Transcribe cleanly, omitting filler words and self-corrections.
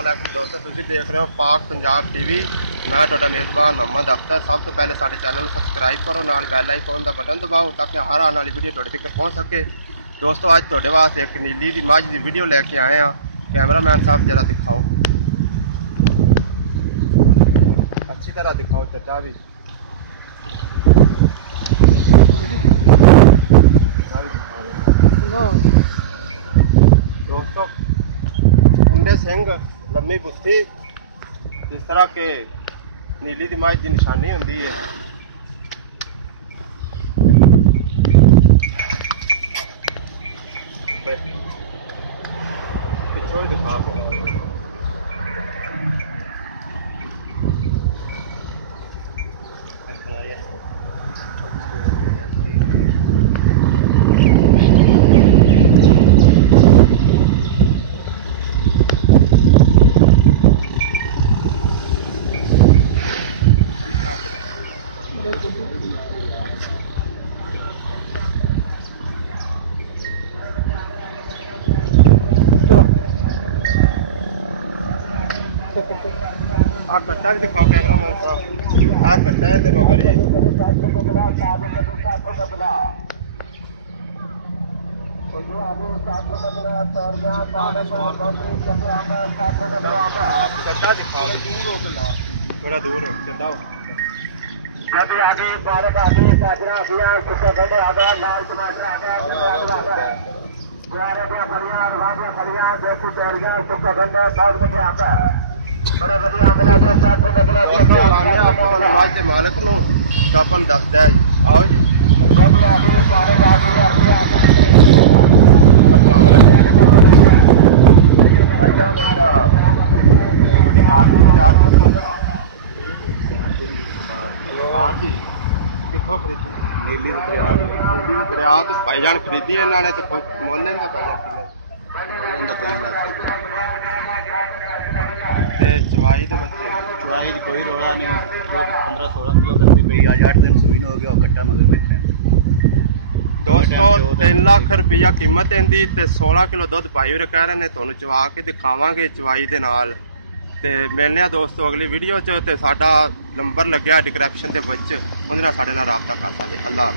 वालेकुम दोस्तों, तुसीं देख रहे हो पाक पंजाब टीवी। मैं तुहाडा मेज़बान मोहम्मद अख्तर। सब तो पहले साडे चैनल को सबसक्राइब करो, नाल बैल आइकन का बटन दबाओ ताकि हर आने वाली वीडियो तुहाडे तक पहुंच सके। दोस्तों अज तुहाडे वास्ते एक नीली दी मझ दी वीडियो लेके आए हैं। कैमरामैन साहब जरा दिखाओ, अच्छी तरह दिखाओ चाचा भी। दोस्तों मुंडे सिंह लम्मी पुस्ती जिस तरह के नीली दी मझ की निशानी होंदी है। पिछों दिखा कट्टा दिखा कट्टा दिखाओ, बड़ा दूर आगे आगे पार्क आगे गाजरा दिया सुखा गंडे आगा लाल टमाटर आगा प्यारे दिया फलियां राजिया फलियां देसी तोरियां सुखा गंडे बाग में आगा बड़ा बढ़िया मेरा दोस्तों आगे आपको आज के मालिक को काफन दसदा है। आओ जी आगे पार्क आगे भाईजान खरीदी इन्होंने तो मोलने में चवाई कोई रोड़ा नहीं, 15-16 किलो करती पई आज 8 दिन सुई हो गया कट्टा मगर बैठे। दोस्तों 3 लाख रुपया कीमत इनकी ते 16 किलो दुध पाई हुए कह रहे हैं। तुहानू चवा के दिखावांगे चवाई दे नाल ते मिलने दोस्तों अगली वीडियो च। ते साडा नंबर लग्या डिस्क्रिप्शन दे विच, उहदे नाल साडे नाल राबता कर सकदे। अल्लाह।